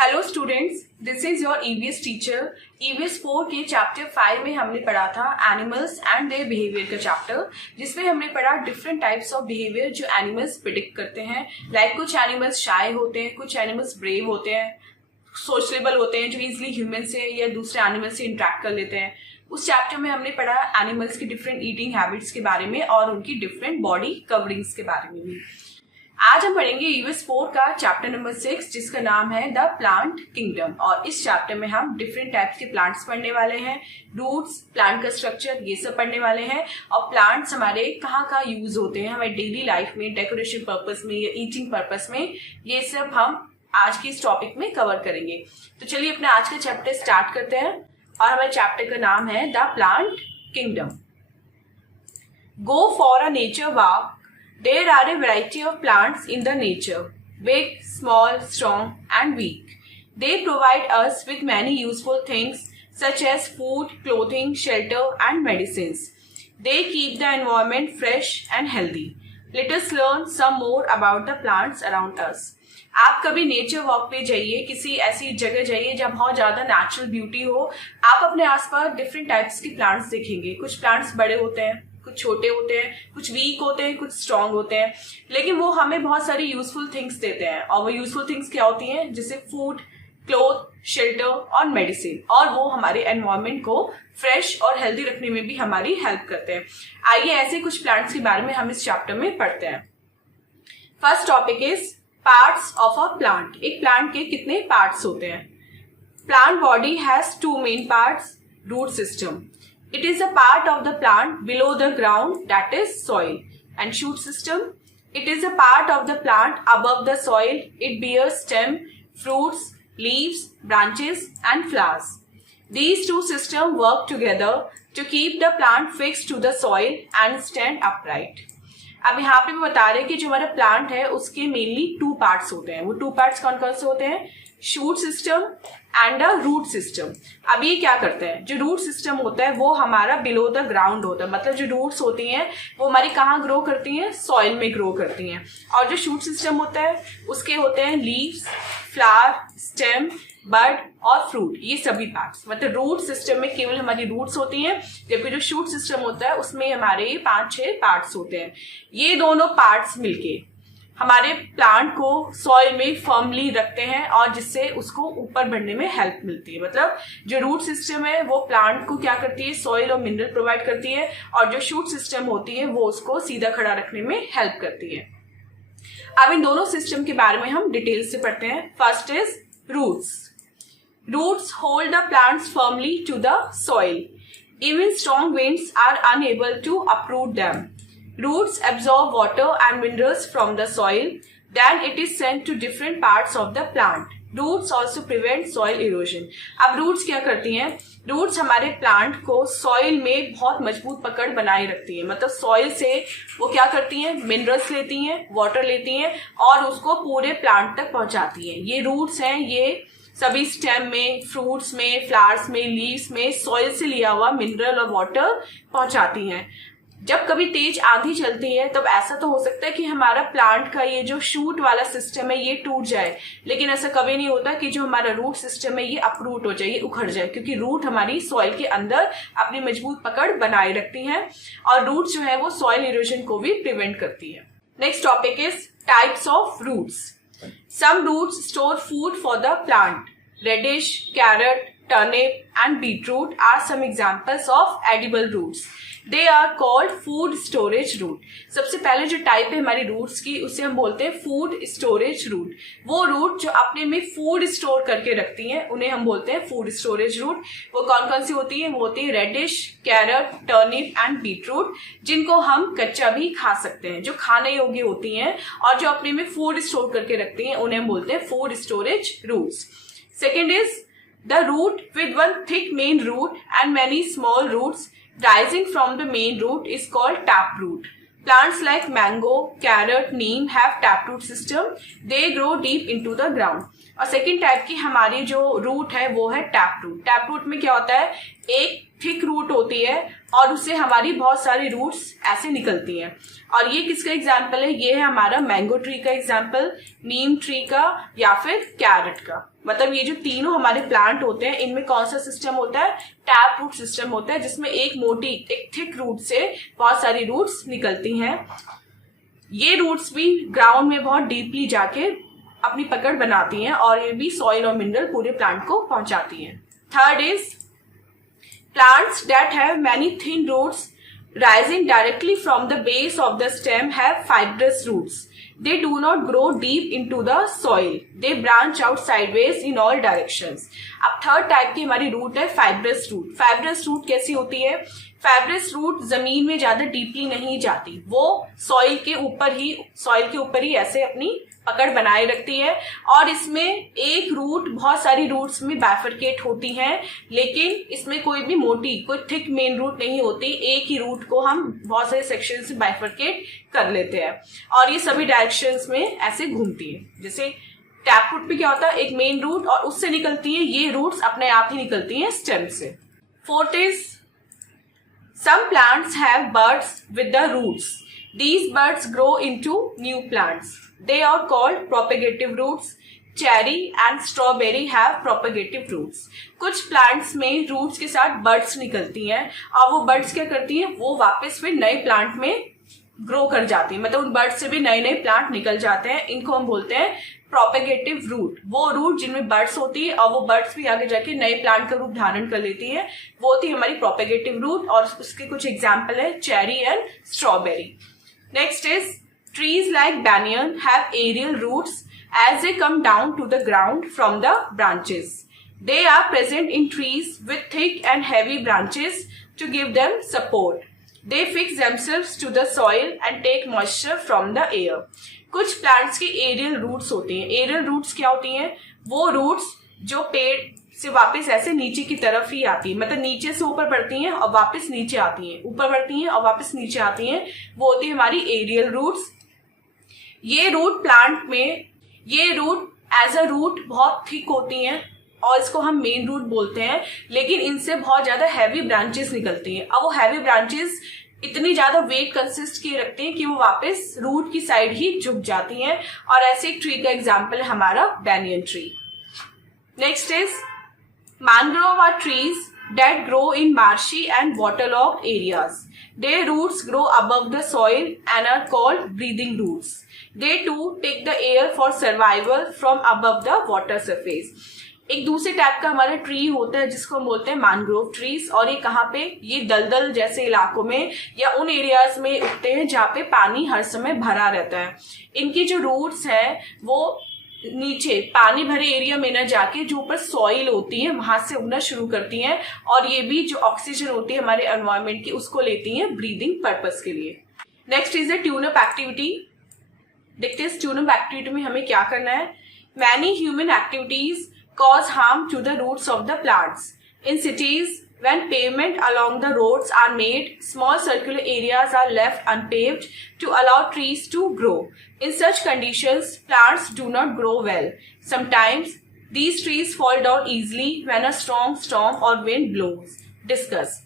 Hello students, this is your EVS teacher. EVS 4 के chapter 5 में हमने पढ़ा था एनिमल्स एंड देयर बिहेवियर का चैप्टर, जिसमें हमने पढ़ा डिफरेंट टाइप्स ऑफ बिहेवियर जो एनिमल्स प्रिडिक्ट करते हैं। लाइक कुछ एनिमल्स शाय होते हैं, कुछ एनिमल्स ब्रेव होते हैं, सोशलेबल होते हैं जो इजिली ह्यूमन से या दूसरे एनिमल से इंटरेक्ट कर लेते हैं। उस चैप्टर में हमने पढ़ा एनिमल्स की डिफरेंट ईटिंग हैबिट्स के बारे में और उनकी डिफरेंट बॉडी कवरिंग्स के बारे में भी। आज हम पढ़ेंगे ईवीएस 4 का चैप्टर नंबर 6 जिसका नाम है द प्लांट किंगडम। और इस चैप्टर में हम डिफरेंट टाइप्स के प्लांट्स पढ़ने वाले हैं, रूट्स, प्लांट का स्ट्रक्चर, ये सब पढ़ने वाले हैं। और प्लांट्स हमारे कहाँ कहाँ यूज होते हैं हमारे डेली लाइफ में, डेकोरेशन पर्पस में या ईटिंग पर्पस में, ये सब हम आज के इस टॉपिक में कवर करेंगे। तो चलिए अपना आज का चैप्टर स्टार्ट करते हैं। और हमारे चैप्टर का नाम है the plant kingdom. Go for a nature walk. There are a variety of plants in the nature, big, small, strong, and weak. They provide us with many useful things such as food, clothing, shelter, and medicines. They keep the environment fresh and healthy. Let us learn some more about the plants around us. आप कभी nature walk पे जाइए, किसी ऐसी जगह जाइए जहाँ बहुत ज्यादा नेचुरल ब्यूटी हो, आप अपने आसपास डिफरेंट टाइप्स के प्लांट्स देखेंगे। कुछ प्लांट्स बड़े होते हैं, कुछ छोटे होते हैं, कुछ वीक होते हैं, कुछ स्ट्रांग होते हैं, लेकिन वो हमें बहुत सारी यूजफुल थिंग्स देते हैं। और वो यूजफुल थिंग्स क्या होती हैं? जैसे फूड, क्लोथ, शेल्टर और मेडिसिन। और वो हमारे एनवायरनमेंट को फ्रेश और हेल्दी रखने में भी हमारी हेल्प करते हैं। आइए ऐसे कुछ प्लांट्स के बारे में हम इस चैप्टर में पढ़ते हैं। First topic is parts of a plant. एक प्लांट के कितने पार्ट्स होते हैं? Plant body has two main parts. Root system, it is a part of the plant below the ground, that is soil. And shoot system, it is a part of the plant above the soil. It bears stem, fruits, leaves, branches and flowers. These two systems work together to keep the plant fixed to the soil and stand upright. अब यहाँ पे बता रहे हैं कि जो हमारा plant है उसके मेनली टू पार्ट्स होते हैं। वो टू पार्ट्स कौन कौन से होते हैं? Shoot system and a root system. अब ये क्या करते हैं? जो रूट सिस्टम होता है वो हमारा बिलो द ग्राउंड होता है, मतलब जो रूट्स होती हैं वो हमारी कहाँ ग्रो करती हैं? सॉइल में ग्रो करती हैं। और जो शूट सिस्टम होता है उसके होते हैं लीव्स, फ्लावर, स्टेम, बर्ड और फ्रूट, ये सभी पार्ट्स। मतलब रूट सिस्टम में केवल हमारी रूट्स होती हैं, जबकि जो शूट सिस्टम होता है उसमें हमारे 5-6 पार्ट्स होते हैं। ये दोनों पार्ट्स मिलके हमारे प्लांट को सॉइल में फर्मली रखते हैं और जिससे उसको ऊपर बढ़ने में हेल्प मिलती है। मतलब जो रूट सिस्टम है वो प्लांट को क्या करती है? सॉइल और मिनरल प्रोवाइड करती है, और जो शूट सिस्टम होती है वो उसको सीधा खड़ा रखने में हेल्प करती है। अब इन दोनों सिस्टम के बारे में हम डिटेल से पढ़ते हैं। First is roots. Roots hold the plants firmly to the soil. Even strong winds are unable to uproot them. Roots absorb water and minerals from the soil. Then it is sent to different parts of the plant. Roots also prevent soil erosion. अब roots क्या करती हैं? Roots हमारे plant को soil में बहुत मजबूत पकड़ बनाए रखती है। मतलब सॉइल से वो क्या करती हैं? मिनरल्स लेती हैं, वाटर लेती हैं और उसको पूरे प्लांट तक पहुंचाती हैं। ये रूट्स हैं, ये सभी स्टेम में, फ्रूट्स में, फ्लावर्स में, लीव्स में सॉइल से लिया हुआ मिनरल और वाटर पहुंचाती हैं। जब कभी तेज आंधी चलती है तब ऐसा तो हो सकता है कि हमारा प्लांट का ये जो शूट वाला सिस्टम है ये टूट जाए, लेकिन ऐसा कभी नहीं होता कि जो हमारा रूट सिस्टम है ये अपरूट हो जाए, ये उखड़ जाए, क्योंकि रूट हमारी सॉइल के अंदर अपनी मजबूत पकड़ बनाए रखती हैं और रूट जो है वो सॉइल इरोजन को भी प्रिवेंट करती है। Next topic is types of roots. Some roots store food for the plant. Radish, carrot, turnip and beetroot are some examples of edible roots. They are called food storage root. सबसे पहले जो type है हमारी roots की उसे हम बोलते हैं फूड स्टोरेज रूट। वो रूट जो अपने में फूड स्टोर करके रखती हैं उन्हें हम बोलते हैं फूड स्टोरेज रूट। वो कौन कौन सी होती है? वो होती है radish, carrot, turnip and beetroot, जिनको हम कच्चा भी खा सकते हैं, जो खाने योग्य होती हैं और जो अपने में फूड स्टोर करके रखती हैं उन्हें हम बोलते हैं food storage roots. Second is the root with one thick main root and many small roots rising from the main root is called taproot. Plants like mango, carrot, neem have taproot system. They grow deep into the ground. और second type की हमारी जो root है वो है tap root. Tap root में क्या होता है? एक थिक रूट होती है और उससे हमारी बहुत सारी रूट्स ऐसे निकलती हैं। और ये किसका एग्जाम्पल है? ये है हमारा मैंगो ट्री का एग्जाम्पल, नीम ट्री का, या फिर कैरेट का। मतलब ये जो तीनों हमारे प्लांट होते हैं इनमें कौन सा सिस्टम होता है? टैप रूट सिस्टम होता है, जिसमें एक थिक रूट से बहुत सारी रूट्स निकलती हैं। ये रूट्स भी ग्राउंड में बहुत डीपली जाके अपनी पकड़ बनाती हैं और ये भी सॉइल और मिनरल पूरे प्लांट को पहुंचाती हैं। Third is plants that have many thin roots rising directly from the base of the stem have fibrous roots. They do not grow deep into the soil. They branch out sideways in all directions. अब third type की हमारी root है fibrous root. Fibrous root कैसी होती है? Fibrous root जमीन में ज्यादा डीपली नहीं जाती, वो सॉइल के ऊपर ही ऐसे अपनी पकड़ बनाए रखती है। और इसमें एक रूट बहुत सारी रूट्स में बाइफरकेट होती हैं, लेकिन इसमें कोई थिक मेन रूट नहीं होती। एक ही रूट को हम बहुत सारे सेक्शन से बाइफरकेट कर लेते हैं और ये सभी डायरेक्शंस में ऐसे घूमती है। जैसे टैप रूट पे क्या होता है? एक मेन रूट और उससे निकलती है, ये रूट्स अपने आप ही निकलती हैं स्टेम से। Fourth is some plants have buds with the roots. These buds grow into new plants. They are called propagative roots. Cherry and strawberry have propagative roots. कुछ plants में roots के साथ buds निकलती हैं और वो buds क्या करती हैं? वो वापस फिर नए plant में ग्रो कर जाती है, मतलब उन बर्ड्स से भी नए नए प्लांट निकल जाते हैं। इनको हम बोलते हैं प्रोपेगेटिव रूट। वो रूट जिनमें बर्ड्स होती है और वो बर्ड्स भी आगे जाके नए प्लांट का रूप धारण कर लेती है, वो होती है हमारी प्रोपेगेटिव रूट। और उसके कुछ एग्जाम्पल है cherry and strawberry. Next is trees like banyan have aerial roots as they come down to the ground from the branches. They are present in trees with thick and heavy branches to give them support. They fix themselves to the soil and take moisture from the air. कुछ plants की aerial roots होती हैं। Aerial roots क्या होती हैं? वो roots जो पेड़ से वापस ऐसे नीचे की तरफ ही आती है, मतलब नीचे से ऊपर बढ़ती हैं और वापस नीचे आती हैं, ऊपर बढ़ती हैं और वापस नीचे आती हैं, वो होती है हमारी एरियल रूट्स। ये रूट एज अ रूट बहुत थिक होती हैं और इसको हम मेन रूट बोलते हैं, लेकिन इनसे बहुत ज्यादा हैवी ब्रांचेस निकलती हैं। अब वो हैवी ब्रांचेस इतनी ज्यादा वेट कंसिस्ट किए रखते हैं कि वो वापस रूट की साइड ही झुक जाती हैं, और ऐसे एक ट्री का एग्जाम्पल है हमारा banyan tree. Next is mangrove are trees that grow in marshy and waterlogged areas. Their roots grow above the soil and are called breathing roots. They too take the air for survival from above the water surface. एक दूसरे type का हमारा tree होता है जिसको हम बोलते हैं मैंग्रोव ट्रीज, और ये कहाँ पे? ये दलदल जैसे इलाकों में या उन एरियाज में उगते हैं जहाँ पे पानी हर समय भरा रहता है। इनकी जो रूट्स हैं वो नीचे पानी भरे एरिया में न जाके जो ऊपर सॉइल होती है वहां से उगना शुरू करती हैं, और ये भी जो ऑक्सीजन होती है हमारे एनवायरमेंट की उसको लेती हैं ब्रीदिंग पर्पस के लिए। Next is the tune-up activity. देखते हैं ट्यूनअप एक्टिविटी में हमें क्या करना है। Many human activities cause harm to the roots of the plants. In cities, when pavement along the roads are made, small circular areas are left unpaved to allow trees to grow. In such conditions, plants do not grow well. Sometimes, these trees fall down easily when a strong storm or wind blows. Discuss.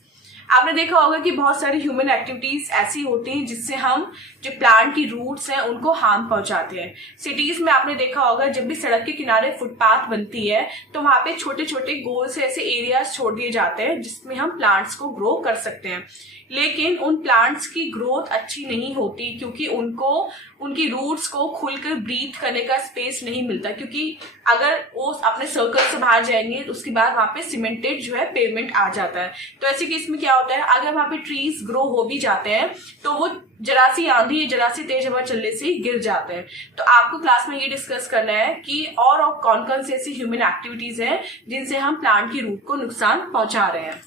आपने देखा होगा कि बहुत सारी human activities ऐसी होती हैं जिससे हम जो प्लांट की रूट्स हैं उनको हार्म पहुंचाते हैं। सिटीज में आपने देखा होगा जब भी सड़क के किनारे फुटपाथ बनती है तो वहां पे छोटे छोटे गोल से ऐसे एरियाज छोड़ दिए जाते हैं जिसमें हम प्लांट्स को ग्रो कर सकते हैं, लेकिन उन प्लांट्स की ग्रोथ अच्छी नहीं होती क्योंकि उनकी रूट्स को खुलकर ब्रीथ करने का स्पेस नहीं मिलता, क्योंकि अगर वो अपने सर्कल से बाहर जाएंगे तो उसके बाद वहां पे सीमेंटेड जो है पेवमेंट आ जाता है। तो ऐसे केस में क्या होता है, अगर वहां पे ट्रीज ग्रो हो भी जाते हैं तो वो जरा सी आंधी या जरा सी तेज हवा चलने से ही गिर जाते हैं। तो आपको क्लास में ये डिस्कस करना है कि और कौन कौन से ऐसी ह्यूमन एक्टिविटीज हैं जिनसे हम प्लांट की रूट को नुकसान पहुंचा रहे हैं।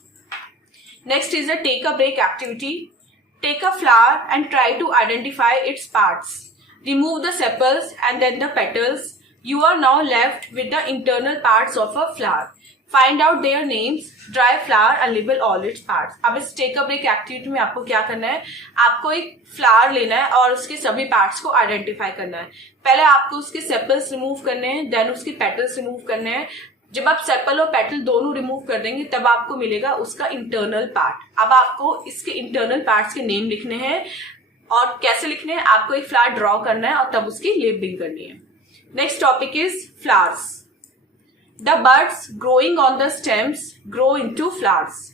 Next is a take a break activity. Take a flower and try to identify its parts. Remove the sepals and then the petals. You are now left with the internal parts of a flower. Find out their names, dry flower and label all its parts. अब इस take a break activity में आपको क्या करना है, आपको एक flower लेना है और उसके सभी पार्ट्स को आइडेंटिफाई करना है। पहले आपको उसके सेपल्स रिमूव करने हैं, देन उसके पेटल्स रिमूव करने हैं, जब आप सेपल और पेटल दोनों रिमूव कर देंगे तब आपको मिलेगा उसका इंटरनल पार्ट। अब आपको इसके इंटरनल पार्ट्स के नेम लिखने हैं और कैसे लिखने हैं, आपको एक फ्लावर ड्रॉ करना है और तब उसकी लेबलिंग करनी है। Next topic is flowers. The birds growing on the stems grow into flowers.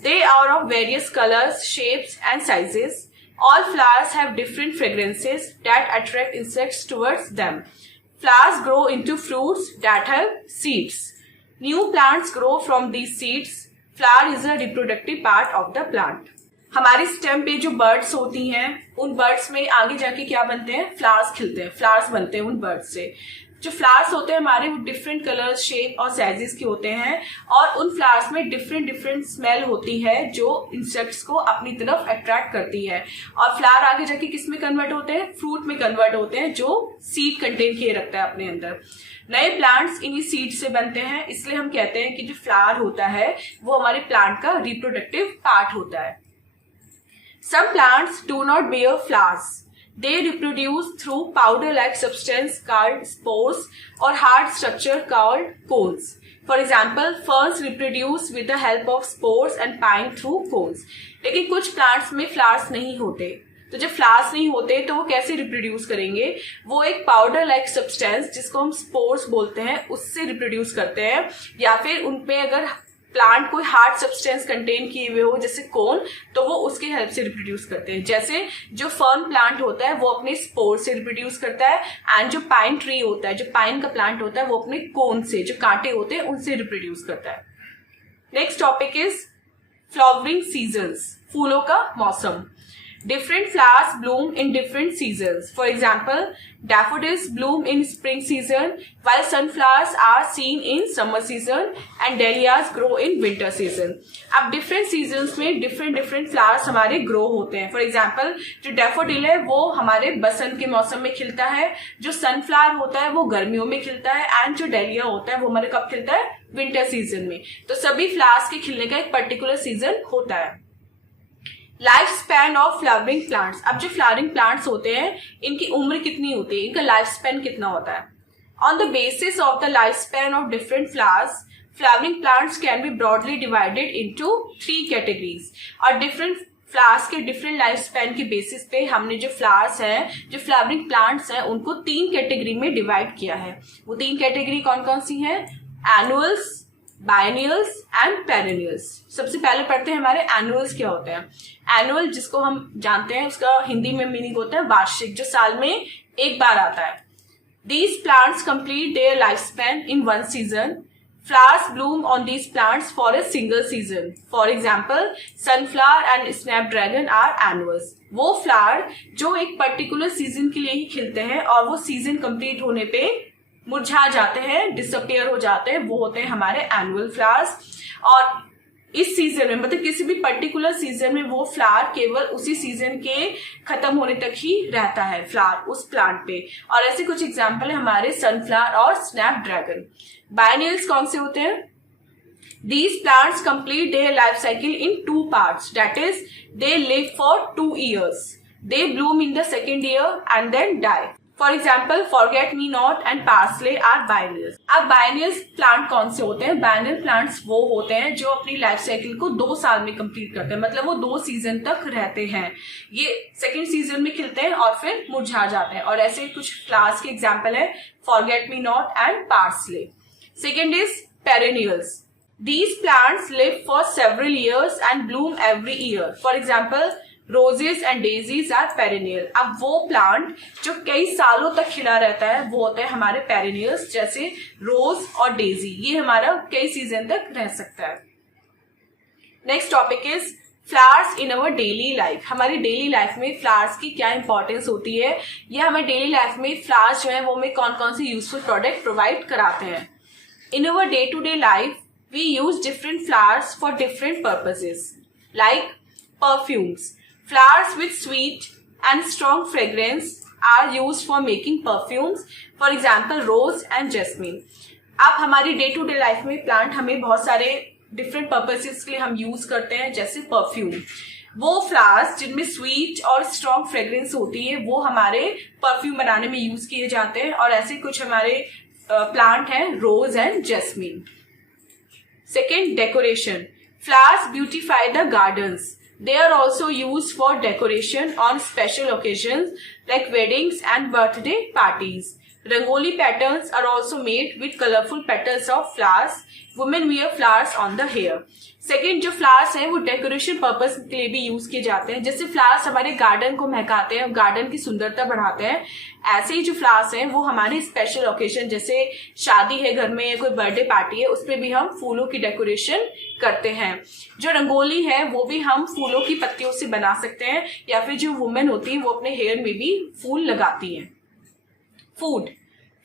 They are of various colors, shapes and sizes. All flowers have different fragrances that attract insects towards them. Flowers grow into fruits that have seeds. New plants grow from these seeds. Flower is a reproductive part of the plant. हमारे stem पे जो birds होती हैं उन birds में आगे जाके क्या बनते हैं, फ्लावर्स खिलते हैं, फ्लावर्स बनते हैं उन बर्ड्स से। जो फ्लावर्स होते हैं हमारे वो डिफरेंट कलर्स, शेप और साइजेस के होते हैं और उन फ्लावर्स में डिफरेंट डिफरेंट स्मेल होती है जो इंसेक्ट्स को अपनी तरफ अट्रैक्ट करती है। और फ्लावर आगे जाके किस में कन्वर्ट होते हैं, फ्रूट में कन्वर्ट होते हैं जो सीड कंटेन किए रखता है अपने अंदर। नए प्लांट्स इन्हीं सीड से बनते हैं, इसलिए हम कहते हैं कि जो फ्लावर होता है वो हमारे प्लांट का रिप्रोडक्टिव पार्ट होता है। Some plants do not bear flowers. They reproduce through powder-like substance called spores or hard structure called cones. For example, ferns reproduce with the help of spores and pine through cones. लेकिन कुछ plants में flowers नहीं होते, तो जब flowers नहीं होते तो वो कैसे रिप्रोड्यूस करेंगे, वो एक पाउडर लाइक सब्सटेंस जिसको हम स्पोर्स बोलते हैं उससे रिप्रोड्यूस करते हैं, या फिर उनपे अगर प्लांट कोई हार्ड सब्सटेंस कंटेन किए हुए हो जैसे कोन, तो वो उसके हेल्प से रिप्रोड्यूस करते हैं। जैसे जो फर्न प्लांट होता है वो अपने स्पोर से रिप्रोड्यूस करता है, एंड जो पाइन ट्री होता है, जो पाइन का प्लांट होता है वो अपने कोन से, जो कांटे होते हैं उनसे रिप्रोड्यूस करता है। Next topic is flowering seasons, फूलों का मौसम। Different flowers bloom in different seasons. For example, daffodils bloom in spring season, while sunflowers are seen in summer season, and dahlias grow in winter season. अब different seasons में different flowers हमारे grow होते हैं. For example, जो daffodil है वो हमारे बसंत के मौसम में खिलता है, जो sunflower होता है वो गर्मियों में खिलता है, and जो dahlia होता है वो हमारे कब खिलता है, winter season में। तो सभी flowers के खिलने का एक particular season होता है। Life span of flowering plants. अब जो फ्लावरिंग प्लांट्स होते हैं इनकी उम्र कितनी होती है, इनका लाइफ स्पैन कितना होता है। On the basis of the life span of different flowers, flowering plants can be broadly divided into 3 categories. और डिफरेंट फ्लावर्स के डिफरेंट लाइफ स्पैन के बेसिस पे हमने जो फ्लावर्स हैं, जो फ्लावरिंग प्लांट्स हैं, उनको 3 कैटेगरी में डिवाइड किया है। वो 3 कैटेगरी कौन कौन सी हैं, एनुअल्स, बायनियल्स एंड पेरेनियल्स। सबसे पहले पढ़ते हैं हमारे एनुअल्स क्या होते हैं। एनुअल जिसको हम जानते हैं उसका हिंदी में मीनिंग होता है वार्षिक, जो साल में एक बार आता है। These plants complete their lifespan in one season. Flowers bloom on these plants for a single season. For example, sunflower and snapdragon are annuals. वो फ्लावर जो एक पर्टिकुलर सीजन के लिए ही खिलते हैं और वो सीजन कंप्लीट होने पे मुरझा जाते हैं, डिसअपियर हो जाते हैं, वो होते हैं हमारे एनुअल फ्लावर्स। और इस सीजन में मतलब किसी भी पर्टिकुलर सीजन में वो फ्लावर केवल उसी सीजन के खत्म होने तक ही रहता है फ्लावर उस प्लांट पे। और ऐसे कुछ एग्जांपल है हमारे सनफ्लावर और स्नैपड्रैगन। बायनियल्स कौन से होते हैं, These plants complete their life cycle in 2 parts. That is, they live for 2 years. They bloom in the second year and then die. For example, forget-me-not and parsley are biennials. अब biennials plant कौन से होते हैं, biennial plants वो होते हैं जो अपनी लाइफ साइकिल को 2 साल में कंप्लीट करते हैं, मतलब वो 2 सीजन तक रहते हैं। ये सेकेंड सीजन में खिलते हैं और फिर मुरझा जाते हैं। और ऐसे कुछ फ्लावर्स के एग्जाम्पल है forget-me-not and parsley. Second is perennials. These plants live for several years and bloom every year. For example, roses and daisies are perennial. अब वो प्लांट जो कई सालों तक खिला रहता है वो होते हैं हमारे perennials, जैसे रोज और डेजी, ये हमारा कई सीजन तक रह सकता है। Next topic is flowers in our daily life. हमारी डेली लाइफ में फ्लावर्स की क्या इंपॉर्टेंस होती है, या हमारी डेली लाइफ में फ्लावर्स जो है वो हमें कौन कौन से यूजफुल प्रोडक्ट प्रोवाइड कराते हैं। In our day to day life we use different flowers for different purposes, like perfumes. Flowers with sweet and strong fragrance are used for making perfumes. For example, rose and jasmine. अब हमारी day to day life में plant हमें बहुत सारे different purposes के लिए हम use करते हैं, जैसे परफ्यूम। वो फ्लावर्स जिनमें स्वीट और स्ट्रॉन्ग फ्रेग्रेंस होती है वो हमारे परफ्यूम बनाने में यूज किए जाते हैं। और ऐसे कुछ हमारे प्लांट हैं rose and jasmine. Second, decoration. Flowers beautify the gardens. They are also used for decoration on special occasions like weddings and birthday parties. Rangoli patterns are also made with colorful petals of flowers. Women wear flowers on the hair. Second, जो flowers हैं वो decoration purpose के लिए भी use किए जाते हैं. जैसे फ्लावर्स हमारे गार्डन को महकाते हैं, गार्डन की सुंदरता बढ़ाते हैं, ऐसे ही जो फ्लावर्स हैं वो हमारे स्पेशल ओकेजन जैसे शादी है घर में या कोई बर्थडे पार्टी है उस पर भी हम फूलों की डेकोरेशन करते हैं. जो रंगोली है वो भी हम फूलों की पत्तियों से बना सकते हैं या फिर जो वुमेन होती है वो अपने हेयर में भी फूल लगाती हैं. Food.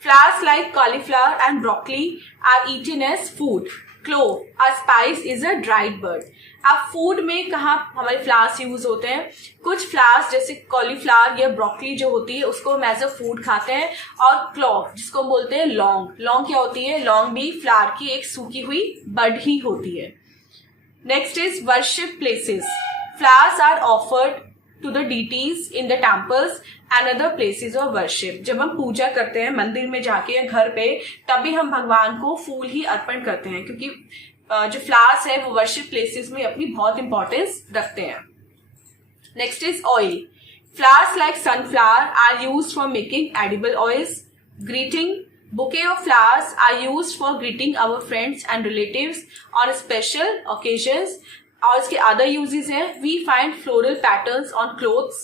Flowers like cauliflower and broccoli are eaten as food. Clove, a spice, is a dried bird. अब फूड में कहाँ हमारे फ्लावर्स यूज होते हैं. कुछ फ्लावर्स जैसे कॉलीफ्लावर या ब्रोकली जो होती है उसको हम एज अ फूड खाते हैं. और क्लोव जिसको हम बोलते हैं लौंग. लौंग क्या होती है? लौंग भी फ्लावर की एक सूखी हुई बड ही होती है. Next is worship places. Flowers are offered to the deities in the temples and other places of worship. जब हम पूजा करते हैं मंदिर में जाके या घर पे तभी हम भगवान को फूल ही अर्पण करते हैं क्योंकि जो फ्लावर्स है वो वर्शिप प्लेसेस में अपनी बहुत इंपॉर्टेंस रखते हैं. Next is oil. Flowers like sunflower are used for making edible oils. Greeting. Bouquet of flowers are used for greeting our friends and relatives on special occasions. और इसके other uses हैं. We find floral patterns on clothes.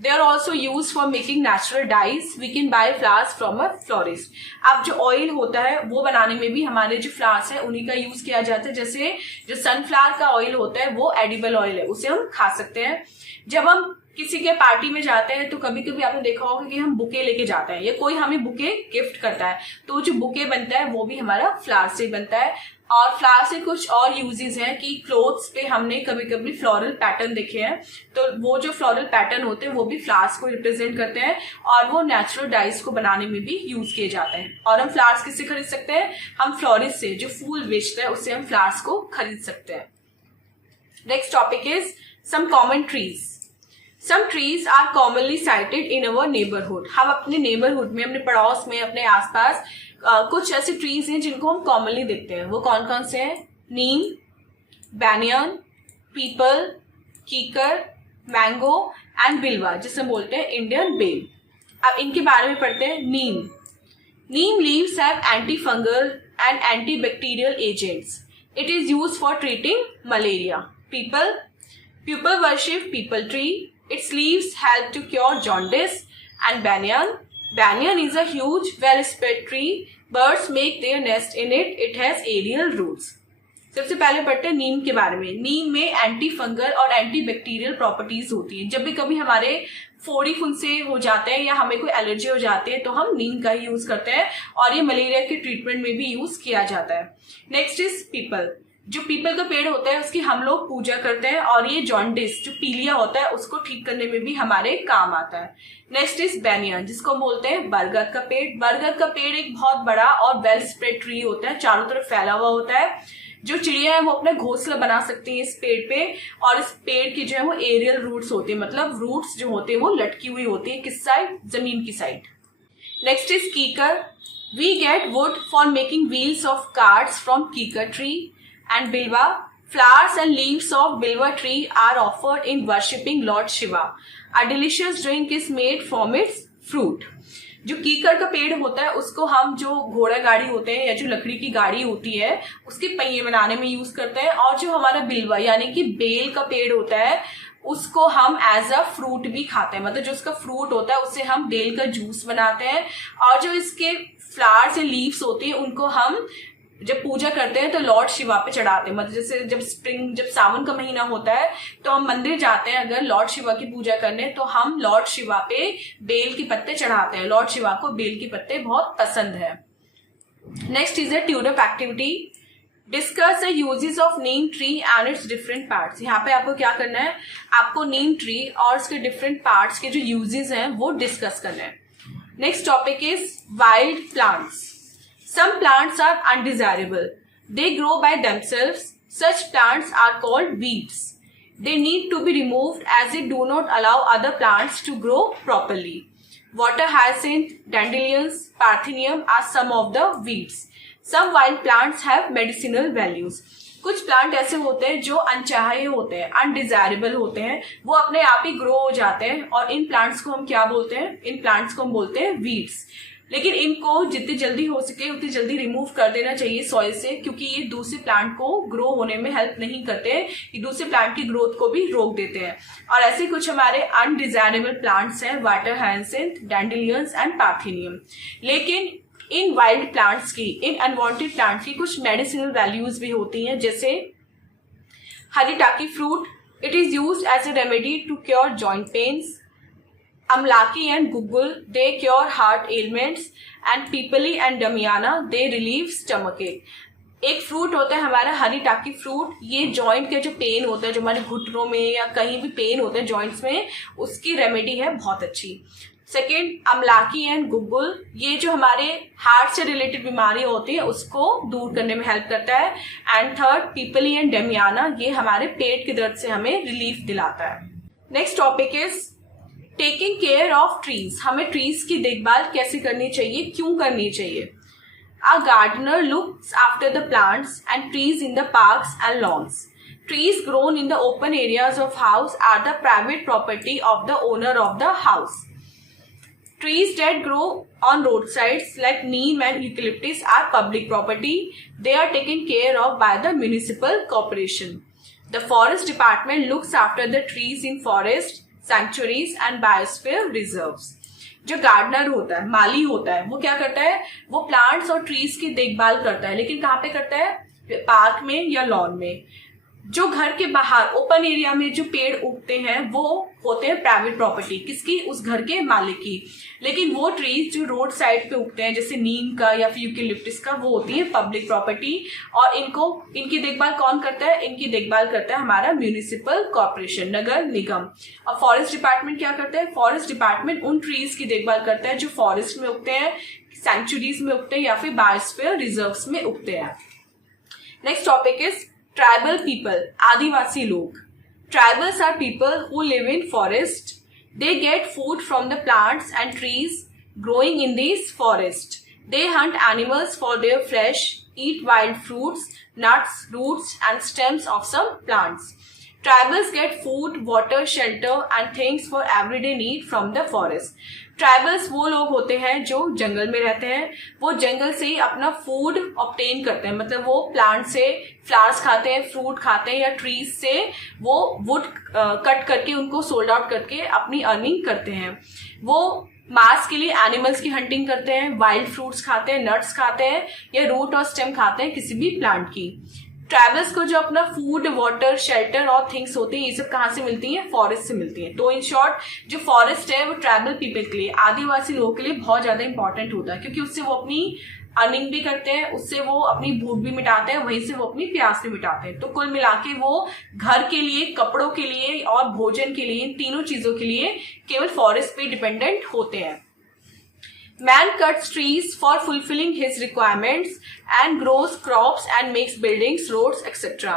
They are also use for making natural dyes. We can buy flowers from a florist. अब जो oil होता है वो बनाने में भी हमारे जो फ्लावर्स है उन्हीं का यूज किया जाता है. जैसे जो सनफ्लावर का ऑयल होता है वो एडिबल ऑयल है, उसे हम खा सकते हैं. जब हम किसी के पार्टी में जाते हैं तो कभी कभी आपने देखा होगा कि हम बुके लेके जाते हैं या कोई हमें बुके गिफ्ट करता है तो जो बुके बनता है वो भी हमारा फ्लावर से बनता है. और फ्लावर से कुछ और यूजेस हैं कि क्लोथ्स पे हमने कभी कभी फ्लोरल पैटर्न देखे हैं तो वो जो फ्लोरल पैटर्न होते हैं वो भी फ्लावर्स को रिप्रेजेंट करते हैं और वो नेचुरल डाइज को बनाने में भी यूज किए जाते हैं. और हम फ्लावर्स किससे खरीद सकते हैं? हम फ्लोरिस्ट से, जो फूल बेचता है उससे हम फ्लावर्स को खरीद सकते हैं. Next topic is some common trees. Some trees are commonly sighted in our neighborhood. हम अपने नेबरहुड में, अपने पड़ोस में, अपने आसपास कुछ ऐसे ट्रीज हैं जिनको हम कॉमनली देखते हैं. वो कौन कौन से हैं? नीम, बैनियन, पीपल, कीकर, मैंगो एंड बिल्वा जिसे बोलते हैं इंडियन बेल. अब इनके बारे में पढ़ते हैं. Neem. Neem leaves have anti fungal and anti bacterial agents. It is used for treating malaria. People. People worship people tree. Its leaves help to cure jaundice. And banyan. Banyan is a huge, well-spread tree. Birds make their nest in it. It has aerial roots. सबसे पहले पढ़ते हैं नीम के बारे में. नीम में anti fungal और anti bacterial properties होती हैं. जब भी कभी हमारे फोड़ी फुंसे हो जाते हैं या हमें कोई एलर्जी हो जाती है तो हम नीम का ही यूज करते हैं और ये मलेरिया के ट्रीटमेंट में भी यूज किया जाता है. Next is people. जो पीपल का पेड़ होता है उसकी हम लोग पूजा करते हैं और ये जॉन्डिस जो पीलिया होता है उसको ठीक करने में भी हमारे काम आता है. नेक्स्ट इज बैनियन जिसको बोलते हैं बरगद का पेड़. बरगद का पेड़ एक बहुत बड़ा और वेल स्प्रेड ट्री होता है, चारों तरफ फैला हुआ होता है. जो चिड़िया है वो अपना घोंसला बना सकती है इस पेड़ पे और इस पेड़ की जो है वो एरियल रूट्स होते हैं, मतलब रूट्स जो होते हैं वो लटकी हुई होती है. किस साइड? जमीन की side. Next is kikar. We get wood for making wheels of carts from kikar tree. And Bilva. Flowers and leaves of Bilva tree are offered in worshipping Lord Shiva. A delicious drink is made from its fruit. जो कीकर का पेड़ होता है उसको हम जो घोड़ा गाड़ी होते हैं या जो लकड़ी की गाड़ी होती है उसके पहिए बनाने में यूज करते हैं. और जो हमारा बिल्वा यानी कि बेल का पेड़ होता है उसको हम एज अ फ्रूट भी खाते हैं, मतलब जो उसका फ्रूट होता है उससे हम बेल का जूस बनाते हैं. और जो इसके फ्लावर्स या लीव्स होते हैं उनको हम जब पूजा करते हैं तो लॉर्ड शिवा पे चढ़ाते हैं. मतलब जैसे जब सावन का महीना होता है तो हम मंदिर जाते हैं अगर लॉर्ड शिवा की पूजा करने तो हम लॉर्ड शिवा पे बेल के पत्ते चढ़ाते हैं. लॉर्ड शिवा को बेल के पत्ते बहुत पसंद है. Next is a tune-up activity. Discuss the uses of Neem tree and it's different parts. यहाँ पे आपको क्या करना है? आपको नीम ट्री और उसके डिफरेंट पार्ट्स के जो यूजेस हैं वो डिस्कस करना है. Next topic is wild plants. Some plants are undesirable. They grow by themselves. Such plants are called weeds. They need to be removed as they do not allow other plants to grow properly. Water hyacinth, dandelions, parthenium are some of the weeds. Some wild plants have medicinal values. कुछ plant ऐसे होते हैं जो अनचाहे होते हैं, undesirable होते हैं, वो अपने आप ही ग्रो हो जाते हैं, और इन प्लांट्स को हम क्या बोलते हैं? इन प्लांट्स को हम बोलते हैं वीड्स। लेकिन इनको जितनी जल्दी हो सके उतनी जल्दी रिमूव कर देना चाहिए सॉइल से, क्योंकि ये दूसरे प्लांट को ग्रो होने में हेल्प नहीं करते हैं, ये दूसरे प्लांट की ग्रोथ को भी रोक देते हैं। और ऐसे कुछ हमारे अनडिजायरेबल प्लांट्स हैं, water hyacinth, dandelions and parthenium. लेकिन इन वाइल्ड प्लांट्स की, इन अनवांटेड प्लांट्स की कुछ मेडिसिनल वैल्यूज भी होती हैं, जैसे haritaki fruit, it is used as a remedy to cure joint pains. Amlaki and Google, they cure heart ailments, and Pipali and Damiana, they relieve stomachache. एक fruit होता है हमारा हरिटाकी फ्रूट, ये जॉइंट के जो पेन होता है, जो हमारे घुटनों में या कहीं भी पेन होते हैं जॉइंट्स में, उसकी रेमेडी है बहुत अच्छी। सेकेंड, अमलाकी एंड गुगुल, ये जो हमारे हार्ट से रिलेटेड बीमारी होती है उसको दूर करने में हेल्प करता है। And third, Pipli and damiana, ये हमारे पेट के दर्द से हमें रिलीफ दिलाता है। Next topic is taking care of trees. हमें ट्रीज की देखभाल कैसे करनी चाहिए, क्यों करनी चाहिए? A gardener looks after the plants and trees in the parks and lawns. Trees grown in the open areas of house are the private property of the owner of the house. Trees that grow on roadsides like neem and eucalyptus are public property. They are taken care of by the municipal corporation. The forest department looks after the trees in forest sanctuaries and biosphere reserves. जो gardener होता है, माली होता है, वो क्या करता है? वो प्लांट्स और ट्रीज की देखभाल करता है, लेकिन कहाँ पे करता है? पार्क में या लॉन में। जो घर के बाहर ओपन एरिया में जो पेड़ उगते हैं वो होते हैं प्राइवेट प्रॉपर्टी, किसकी? उस घर के मालिक की। लेकिन वो ट्रीज जो रोड साइड पे उगते हैं, जैसे नीम का या फिर यूकेलिप्टस का, वो होती है पब्लिक प्रॉपर्टी। और इनकी देखभाल कौन करता है? इनकी देखभाल करता है हमारा म्यूनिसिपल कॉर्पोरेशन, नगर निगम। और फॉरेस्ट डिपार्टमेंट क्या करता है? फॉरेस्ट डिपार्टमेंट उन ट्रीज की देखभाल करता है जो फॉरेस्ट में उगते हैं, सैंक्चुरीज में उगते हैं या फिर बायोस्फीयर रिजर्व्स में उगते हैं। Next topic is tribal people, आदिवासी लोग। Tribals are people who live in forest. They get food from the plants and trees growing in these forests. They hunt animals for their flesh, eat wild fruits, nuts, roots and stems of some plants. Tribals get food, water, shelter and things for everyday need from the forest. Tribals वो लोग होते हैं जो जंगल में रहते हैं, वो जंगल से ही अपना फूड ऑब्टेन करते हैं, मतलब वो प्लांट से फ्लावर्स खाते हैं, फ्रूट खाते हैं, या ट्रीज से वो वुड कट करके उनको सोल्ड आउट करके अपनी अर्निंग करते हैं। वो मांस के लिए एनिमल्स की हंटिंग करते हैं, वाइल्ड फ्रूट्स खाते हैं, नट्स खाते हैं या रूट और स्टेम खाते हैं किसी भी प्लांट की। ट्राइबल्स को जो अपना फूड, वाटर, शेल्टर और थिंग्स होती हैं, ये सब कहाँ से मिलती हैं? फॉरेस्ट से मिलती हैं। तो इन शॉर्ट जो फॉरेस्ट है वो ट्राइबल पीपल के लिए, आदिवासी लोगों के लिए बहुत ज्यादा इंपॉर्टेंट होता है, क्योंकि उससे वो अपनी अर्निंग भी करते हैं, उससे वो अपनी भूख भी मिटाते हैं, वहीं से वो अपनी प्यास भी मिटाते हैं। तो कुल मिला के वो घर के लिए, कपड़ों के लिए और भोजन के लिए, इन तीनों चीजों के लिए केवल फॉरेस्ट पे डिपेंडेंट होते हैं। Man cuts trees for fulfilling his requirements and grows crops and makes buildings, roads, etc.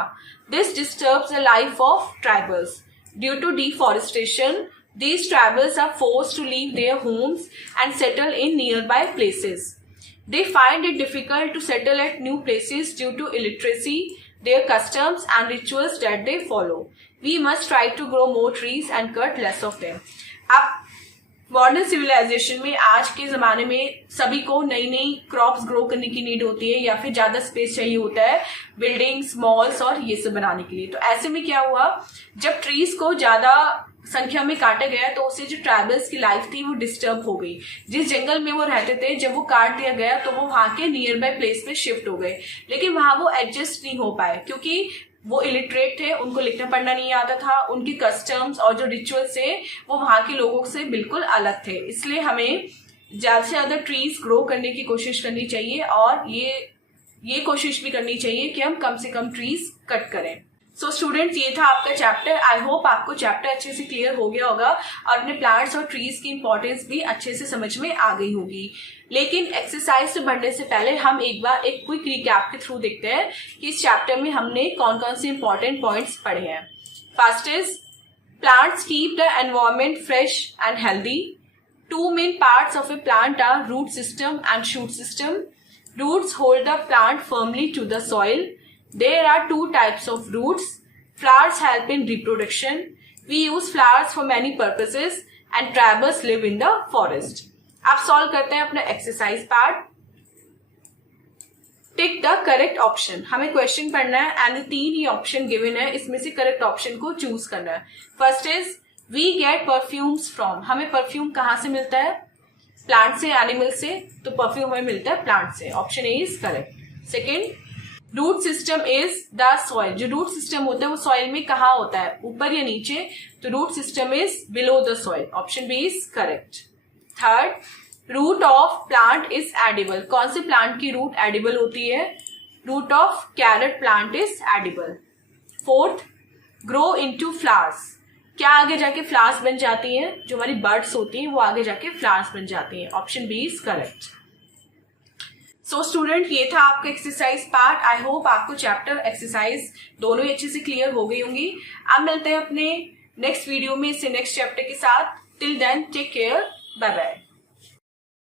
This disturbs the life of tribals. Due to deforestation, these tribals are forced to leave their homes and settle in nearby places. They find it difficult to settle at new places due to illiteracy, their customs and rituals that they follow. We must try to grow more trees and cut less of them. अब modern civilisation में आज के जमाने में सभी को नई नई क्रॉप्स ग्रो करने की नीड होती है, या फिर ज्यादा स्पेस चाहिए होता है बिल्डिंग्स, मॉल्स और ये सब बनाने के लिए। तो ऐसे में क्या हुआ, जब ट्रीज को ज्यादा संख्या में काटा गया तो उससे जो ट्राइबल्स की लाइफ थी वो डिस्टर्ब हो गई। जिस जंगल में वो रहते थे, जब वो काट दिया गया तो वो वहां के नियर बाय प्लेस पे शिफ्ट हो गए, लेकिन वहां वो एडजस्ट नहीं हो पाए, क्योंकि वो इलिटरेट थे, उनको लिखना पढ़ना नहीं आता था, उनकी कस्टम्स और जो रिचुअल्स थे वो वहां के लोगों से बिल्कुल अलग थे। इसलिए हमें ज्यादा से ज्यादा ट्रीज ग्रो करने की कोशिश करनी चाहिए, और ये कोशिश भी करनी चाहिए कि हम कम से कम ट्रीज कट करें। सो स्टूडेंट्स, ये था आपका चैप्टर। आई होप आपको चैप्टर अच्छे से क्लियर हो गया होगा और अपने प्लांट्स और ट्रीज की इंपॉर्टेंस भी अच्छे से समझ में आ गई होगी। लेकिन एक्सरसाइज से बढ़ने से पहले हम एक बार एक क्विक रिकैप के थ्रू देखते हैं कि इस चैप्टर में हमने कौन कौन से इंपॉर्टेंट पॉइंट्स पढ़े हैं। First is plants keep the environment fresh and healthy. Two main parts of a plant are root system and shoot system. Roots hold the plant firmly to the soil. There are two types of roots. Flowers help in reproduction. We use flowers for many purposes and tribes live in the forest. आप solve करते हैं अपना exercise part. Tick the correct option. हमें question पढ़ना है and 3 he option given है, इसमें से करेक्ट ऑप्शन को चूज करना है. First is we get perfumes from. हमें परफ्यूम कहाँ से मिलता है? प्लांट से, एनिमल से. तो परफ्यूम हमें मिलता है प्लांट से. Option A is correct. Second, root system is the soil. जो रूट सिस्टम होता है वो सॉइल में कहाँ होता है? ऊपर या नीचे? तो root system is below the soil. Option B is correct. Third, root of plant is edible. कौन से प्लांट की रूट एडिबल होती है? Root of carrot plant is edible. Fourth, grow into flowers. क्या आगे जाके फ्लावर्स बन जाती हैं? जो हमारी बर्ड्स होती हैं वो आगे जाके फ्लावर्स बन जाती हैं. Option B is correct. So student, ये था आपका एक्सरसाइज पार्ट. आई होप आपको चैप्टर एक्सरसाइज दोनों ही अच्छे से क्लियर हो गई होंगी. अब मिलते हैं अपने नेक्स्ट वीडियो में इससे नेक्स्ट चैप्टर के साथ. Till then take care. Bye bye.